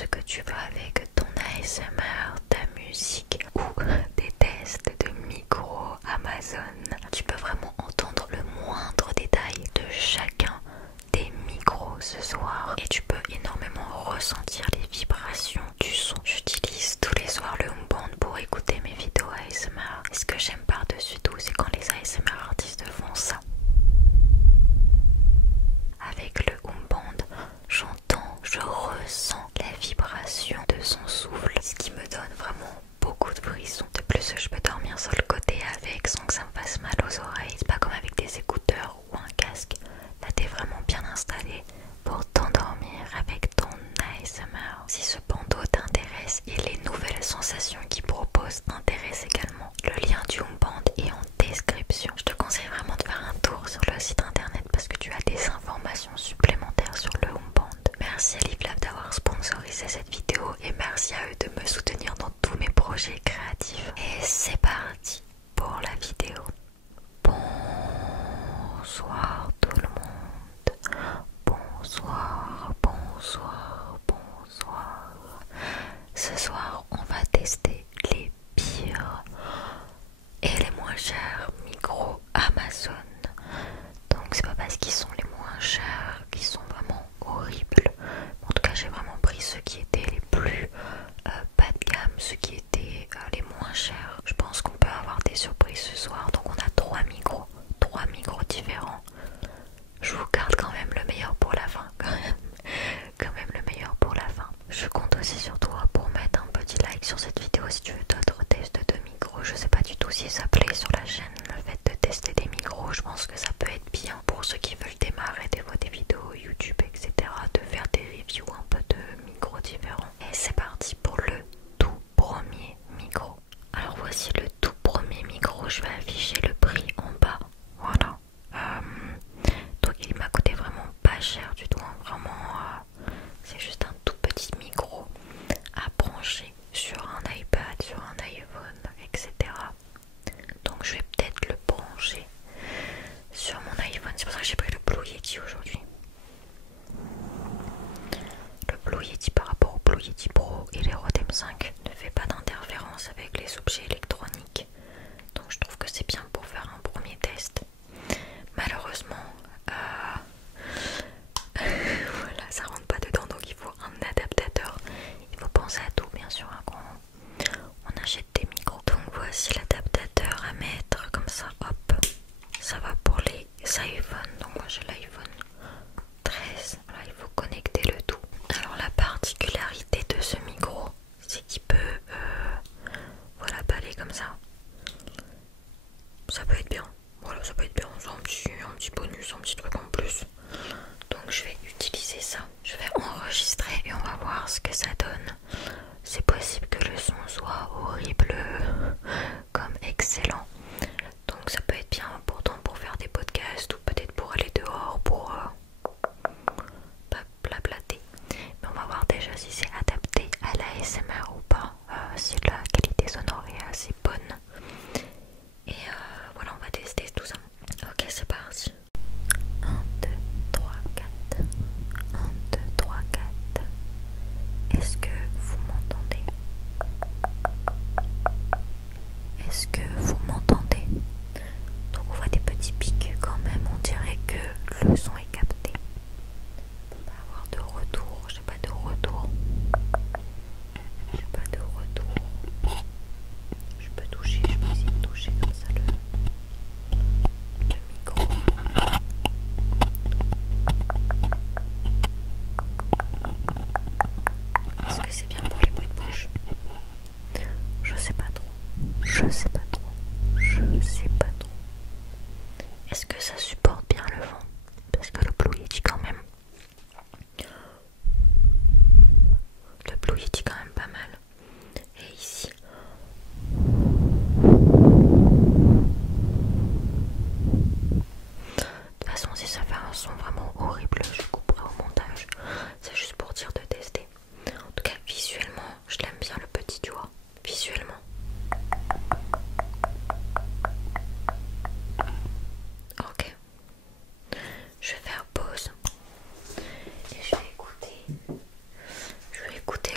ce que tu veux avec ton ASMR, ta musique ou des tests de micro Amazon. Tu peux vraiment entendre le moindre détail de chacun des micros ce soir et tu peux énormément ressentir les vibrations du son. J'utilise tous les soirs le HomeBand pour écouter mes vidéos ASMR. Et ce que j'aime par-dessus tout, c'est quand les ASMR artistes font ça. Avec le HomeBand, j'entends, je ressens la vibration de son souffle, ce qui me donne vraiment beaucoup de frissons. De plus, je peux dormir sur le côté avec sans que ça me fasse mal aux oreilles. C'est pas comme avec des écouteurs ou un casque. Là, t'es vraiment bien installé pour t'endormir avec ton ASMR. Si ce bandeau t'intéresse et les nouvelles sensations qu'il propose t'intéressent également, le lien du HomeBand est en description. Je te conseille vraiment de faire un tour sur le site internet parce que tu as des informations supplémentaires sur le HomeBand. Merci à Live Lab d'avoir sponsorisé cette vidéo et merci à eux de me soutenir dans tous mes projets créatifs. Et c'est parti pour la vidéo. Bonsoir tout le monde. Bonsoir, bonsoir, bonsoir. Ce soir, on va tester les pires et les moins chers micros Amazon. Donc c'est pas parce qu'ils sont les moins chers qu'ils sont vraiment horribles. En tout cas, j'ai vraiment pris ceux qui étaient les plus bas de gamme, ceux qui étaient les moins chers. Je pense qu'on peut avoir des surprises ce soir. Donc on a trois micros différents. Je vous garde quand même le meilleur pour la fin. Quand même le meilleur pour la fin. Je compte aussi sur toi pour mettre un petit like sur cette vidéo si tu veux d'autres tests de micros. Je sais pas du tout si ça plaît sur la chaîne le fait de tester des micros. Je pense que ça peut être bien pour ceux qui veulent démarrer des vidéos YouTube, etc. De faire des reviews un peu de micros différents. Et c'est parti pour le tout premier micro. Alors voici le tout premier micro. Je vais afficher le prix en bas. Voilà. Donc il m'a coûté vraiment pas cher du tout, hein. Vraiment c'est juste un tout petit micro à brancher sur un iPad, sur un iPhone, etc. Donc je vais peut-être le brancher sur mon iPhone. C'est pour ça que j'ai pris le Blue Yeti aujourd'hui. Le Blue Yeti par rapport au Blue Yeti Pro et les Rode M5 ne fait pas d'interférence avec les objets électroniques. Donc je trouve que c'est bien pour faire un premier test. Malheureusement, voilà, ça rentre pas dedans, donc il faut un adaptateur. Il faut penser à tout, bien sûr, hein, quand on achète des micros. Donc voici l'adaptateur à mettre, comme ça, hop. Ça va pour les iPhones. Donc moi j'ai l'iPhone 13. Voilà, il faut connecter le tout. Alors la particularité de ce micro, c'est qu'il peut, voilà, baler comme ça. Ça peut être bien. Voilà, ça peut être bien. C'est un petit bonus, un petit truc en plus. Donc je vais utiliser ça. Je vais enregistrer et on va voir ce que ça donne. C'est possible que le son soit horrible comme excellent. Donc ça peut être bien pourtant pour faire des podcasts ou peut-être pour aller dehors pour blablater. Mais on va voir déjà si c'est adapté à l'ASMR ou pas. Si la qualité sonore est assez bonne. Et voilà, on va tester tout ça. Ok, c'est parti. 1, 2, 3, 4. 1, 2, 3, 4. Est-ce que vous m'entendez? Est-ce que vous m'entendez? Donc on voit des petits pics quand même. On dirait que le son est capté. On va avoir de retour. J'ai pas de retour. J'ai pas de retour. Je peux toucher, je peux essayer de toucher comme ça le micro. Est-ce que c'est bien pour les bruits de bouche? Je sais pas trop. Je sais pas trop. Je sais pas trop. Est-ce que ça supporte bien le vent? Parce que le Blue Yeti quand même. Le Blue Yeti quand même pas mal. Et ici. De toute façon, si ça fait un son vraiment horrible, je couperai au montage. C'est juste pour dire de tester. En tout cas, visuellement, je l'aime bien le petit, tu vois. Visuellement. Ok. Je vais faire pause. Et je vais écouter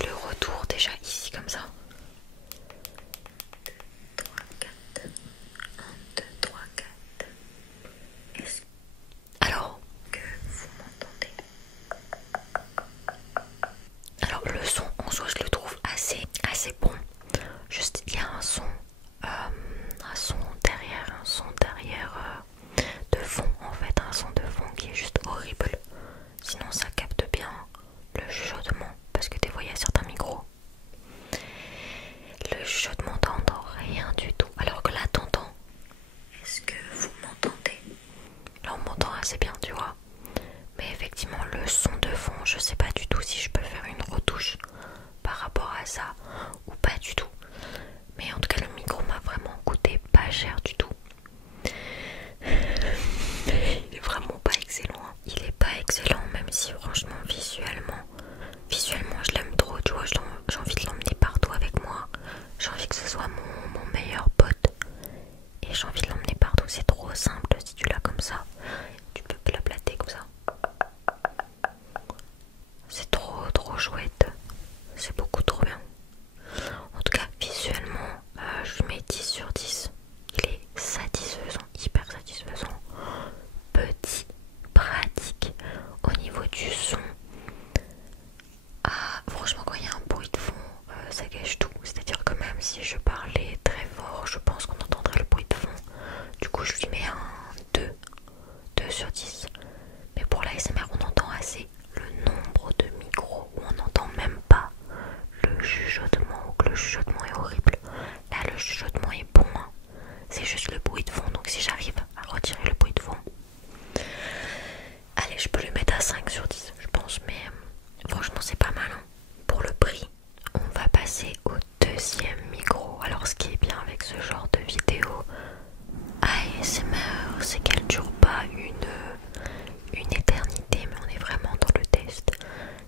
ASMR, on entend assez le nombre de micros où on n'entend même pas le chuchotement ou que le chuchotement est horrible. Là, le chuchotement est bon, hein. C'est juste le bruit de fond. Donc, si j'arrive à retirer le bruit de fond, allez, je peux le mettre à 5 sur 10, je pense. Mais franchement, c'est pas mal, hein. Pour le prix, on va passer au deuxième micro. Alors, ce qui est bien avec ce genre de vidéo ASMR, c'est qu'elle dure pas une éternité, mais on est vraiment dans le test.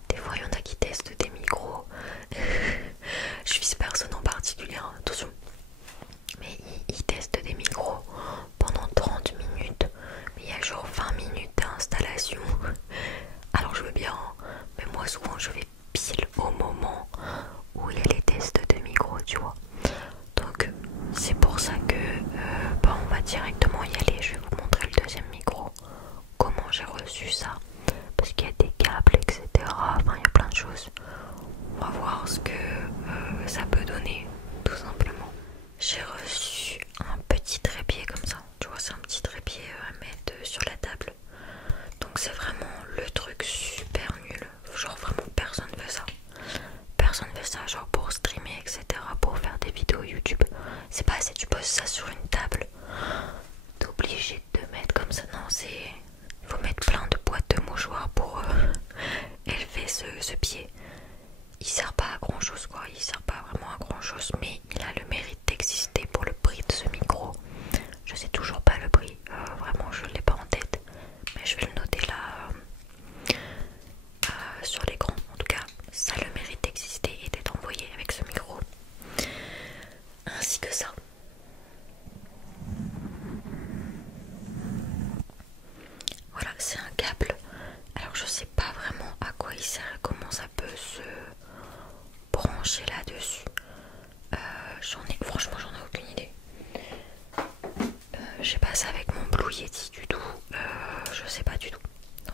Des fois, il y en a qui testent des micros. Je vise personne en particulier, hein, attention. Mais ils testent des micros pendant 30 minutes. Mais il y a genre 20 minutes d'installation. Alors je veux bien, hein, mais moi souvent je vais pile au moment où il y a les tests de micros, tu vois. Donc c'est pour ça que on va directement y aller. Je vais vous montrer le deuxième micro, comment j'ai reçu ça, parce qu'il y a des câbles, etc. Enfin il y a plein de choses. On va voir ce que ça peut donner, tout simplement. J'ai reçu un petit trépied comme ça, tu vois, c'est un petit trépied à mettre sur la table. Donc c'est vraiment le truc super nul. Genre vraiment personne ne fait ça. Personne ne fait ça, genre pour streamer, etc. Pour faire des vidéos YouTube. C'est pas assez, tu poses ça sur une table. T'es obligé de te mettre comme ça. Non, c'est... Il faut mettre plein de boîtes de mouchoirs pour élever ce pied. Il sert pas à grand chose quoi, il sert pas vraiment à grand chose, mais il a le mérite d'exister pour le prix de ce micro. Je sais toujours pas le prix, vraiment je l'ai pas en tête, mais je vais le noter là sur l'écran. En tout cas, ça a le mérite d'exister et d'être envoyé avec ce micro, ainsi que ça. Voilà, c'est un câble. Alors je sais pas vraiment à quoi il sert et comment ça peut se brancher là-dessus. Franchement, j'en ai aucune idée. J'ai pas ça avec mon Blue Yeti du tout. Je sais pas du tout.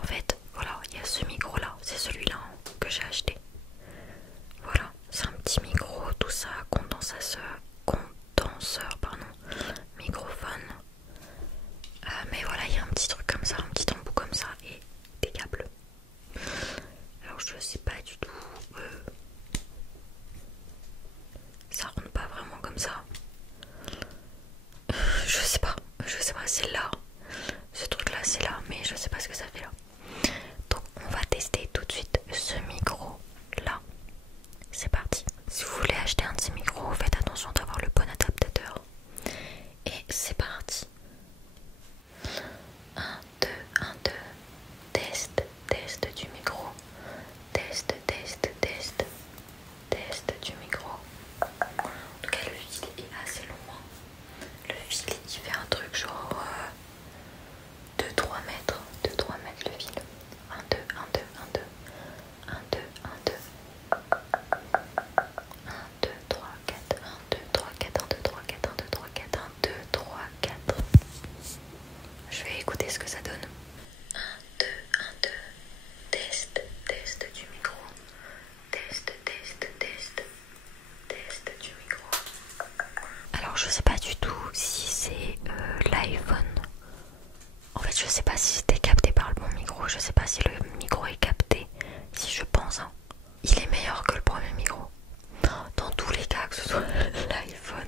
En fait, voilà, il y a ce micro là, c'est celui-là que j'ai acheté. Voilà, c'est un petit micro, tout ça, condenseur, pardon, microphone. Mais voilà, il y a un petit truc comme ça, un petit embout comme ça et des câbles. Alors je sais pas du tout. Ça rentre pas vraiment comme ça. Je sais pas, c'est là. Ce truc là c'est là, mais je sais pas ce que ça fait là. Donc on va tester tout de suite ce micro là. C'est parti. Si vous voulez acheter un de ces micros, faites attention d'avoir le bon adaptateur. Et c'est parti. 1, 2, 1, 2. Test, test du micro. Test, test, test. Test du micro. En tout cas le fil est assez long, hein. Le fil il fait un truc genre 2-3 mètres. 2-3 mètres le fil. 1, 2, 1, 2, 1, 2. 1, 2, 1, 2. 1, 2, 3, 4. 1, 2, 3, 4. 1, 2, 3, 4. 1, 2, 3, 4. 1, 2, 3, 4. Je vais écouter ce que ça donne. 1, 2, 1, 2. Test, test du micro. Test, test, test. Test du micro. Alors je sais pas du tout si c'est l'iPhone. En fait je sais pas si c'était capté par le bon micro. Je sais pas si le micro est capté. Si je pense, hein, il est meilleur que le premier micro. Dans tous les cas, que ce soit l'iPhone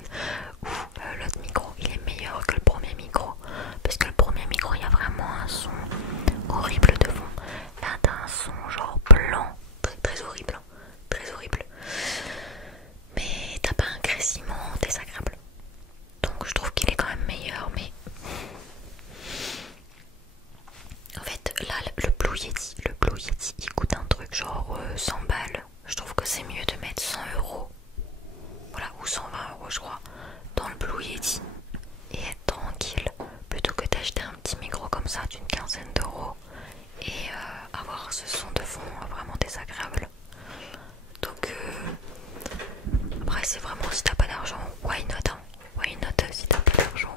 ou l'autre micro, il est meilleur que le premier micro. Parce que le premier micro, il y a vraiment un son horrible de fond. Là, t'as un son genre blanc, très, très horrible, hein, très horrible. Mais t'as pas un grésillement désagréable. Donc je trouve qu'il est quand même meilleur, mais en fait là le Blue Yeti il coûte un truc genre 100 balles. Je trouve que c'est mieux de mettre 100 €, voilà, ou 120 € je crois, dans le Blue Yeti et être tranquille, plutôt que d'acheter un petit micro comme ça d'une quinzaine d'euros et avoir ce son de fond vraiment désagréable. Donc après c'est vraiment, si t'as pas d'argent, why not, hein. Why not si t'as pas d'argent.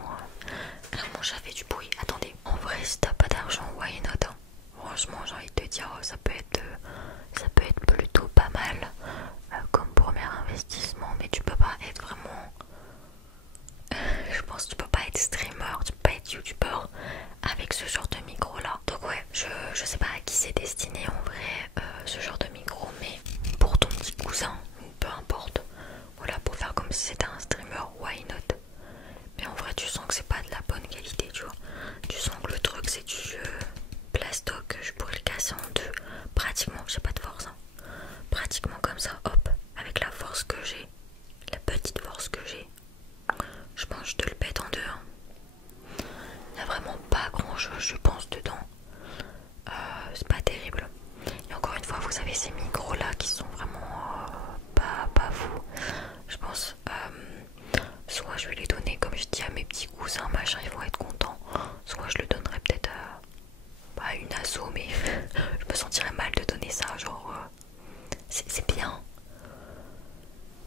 Alors mon chat fait du bruit, attendez. En vrai si t'as pas d'argent, why not, hein. Franchement j'ai envie de te dire, ça peut être plutôt pas mal comme premier investissement. Mais tu peux pas être vraiment je pense que tu peux pas être streamer, tu peux pas être youtubeur avec ce genre de micro là. Donc ouais, je je sais pas à qui c'est destiné en vrai ce genre de micro, mais pour ton petit cousin, peu importe. Voilà, pour faire comme si c'était un streamer, why not? Mais en vrai, tu sens que c'est pas de la bonne qualité, tu vois. Tu sens que le truc c'est du plastoc, je pourrais le casser en deux. Pratiquement, j'ai pas de force, hein. Pratiquement comme ça, hop, avec la force que j'ai, la petite force que j'ai, je pense que je te le pète en deux, hein. Il n'y a vraiment pas grand chose, je pense, dedans. C'est pas terrible. Et encore une fois, vous avez ces micros là qui sont vraiment pas fous. Je pense, soit je vais les donner, comme je dis, à mes petits cousins, machin, ils vont être contents. Soit je le donnerai peut-être à une asso, mais je me sentirais mal de donner ça. Genre, c'est bien.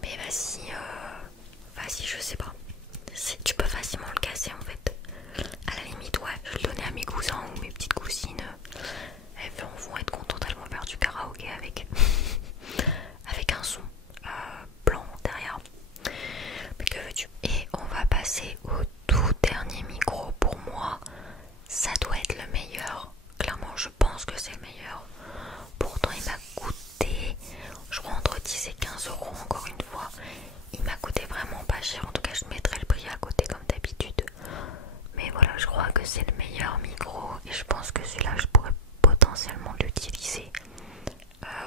Mais vas-y, je sais pas. Tu peux facilement le casser en fait. À la limite, ouais, je le donnais à mes cousins ou mes petites cousines. Elles vont être contentes, elles vont faire du karaoké avec, avec un son blanc derrière. Mais que veux-tu? Et on va passer au tout dernier micro. Pour moi, ça doit être le meilleur. Clairement, je pense que c'est le meilleur. Pourtant, il m'a coûté, je crois, entre 10 et 15 euros encore une fois. Il m'a coûté vraiment pas cher. En tout cas, je mettrai le prix à côté comme d'habitude. Mais voilà, je crois que c'est le meilleur micro. Et je pense que celui-là, je pourrais potentiellement l'utiliser.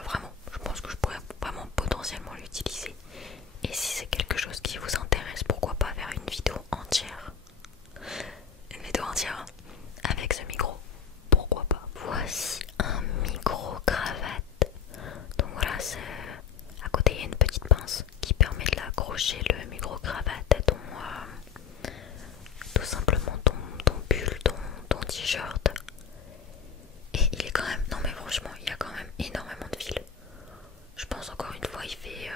Vraiment, je pense que je pourrais vraiment potentiellement l'utiliser. Et si c'est quelque chose qui vous intéresse, pourquoi pas faire une vidéo entière. Une vidéo entière avec ce micro. Pourquoi pas. Voici un micro cravate. Donc voilà, c'est à côté il y a une petite pince qui permet de l'accrocher le micro cravate à tout simplement ton pull, ton t-shirt. Et il est quand même, non mais franchement, il y a quand même énormément de fil. Je pense encore une fois, il fait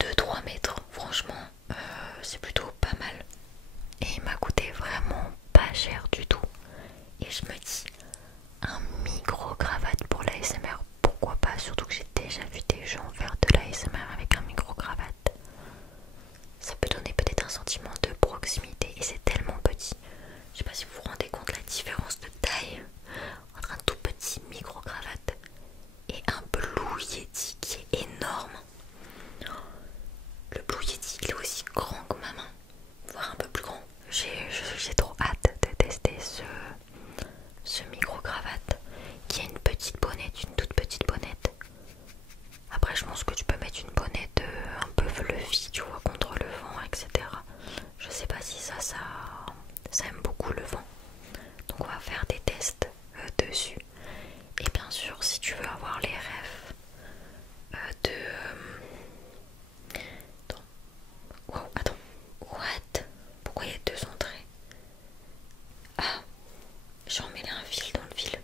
2-3 mètres. Franchement, c'est plutôt pas mal. Et il m'a coûté vraiment pas cher du tout. Et je me dis, un micro cravate pour l'ASMR, pourquoi pas? Surtout que j'ai déjà vu des gens faire de l'ASMR avec un micro cravate. Ça peut donner peut-être un sentiment de proximité et c'est tellement petit. Je sais pas si vous vous rendez compte la différence de taille entre un tout petit micro cravate et un Blue Yeti qui est énorme. Le Blue Yeti il est aussi grand que ma main, voire un peu plus grand. J'ai trop hâte de tester ce micro cravate qui a une petite bonnette, une toute petite bonnette. Après je pense que tu peux mettre une bonnette un peu fluffy, tu vois, contre le vent, etc. Je sais pas si ça aime beaucoup le vent. Donc on va faire des tests dessus. Et bien sûr, si tu veux avoir les rêves Wow, attends. What? Pourquoi il y a deux entrées? Ah, j'ai emmêlé un fil dans le fil.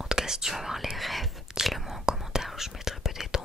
En tout cas, si tu veux avoir les rêves, dis-le moi en commentaire. Je mettrai peut-être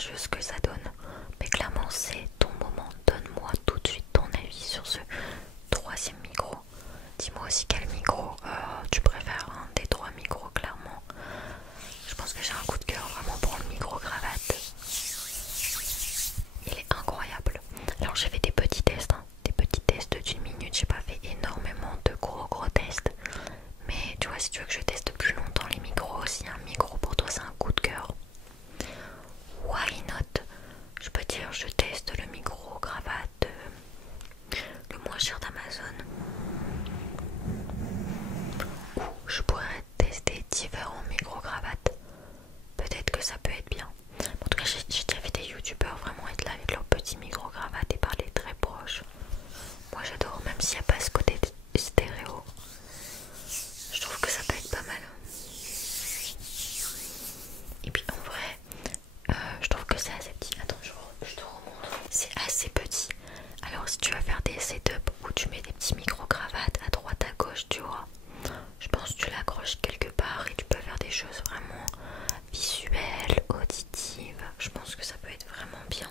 ce que ça donne. Mais clairement, c'est ton moment. Donne-moi tout de suite ton avis sur ce troisième micro. Dis-moi aussi quel micro tu préfères, hein, des trois micros, clairement. Je pense que j'ai un coup de cœur vraiment pour le micro cravate. Il est incroyable. Alors j'ai fait des petits tests, hein, des petits tests d'une minute. J'ai pas fait énormément de gros tests. Mais tu vois, si tu veux que je teste plus longtemps les micros, si un micro pour toi c'est un coup de cœur, why not? Je peux dire, je teste le micro cravate le moins cher d'Amazon. Ou je pourrais tester différents micro cravates. Peut-être que ça peut être bien. En tout cas, j'ai déjà vu des youtubeurs vraiment être là avec leurs petits micro cravates et parler très proche. Moi j'adore, même s'il n'y a pas ce côté stéréo. Je trouve que ça peut être pas mal. Et puis en vrai, je trouve que c'est assez petit. Attends, je te remontre. C'est assez petit. Alors si tu vas faire des setups où tu mets des petits micro-cravates à droite à gauche, tu vois, je pense que tu l'accroches quelque part et tu peux faire des choses vraiment visuelles, auditives. Je pense que ça peut être vraiment bien.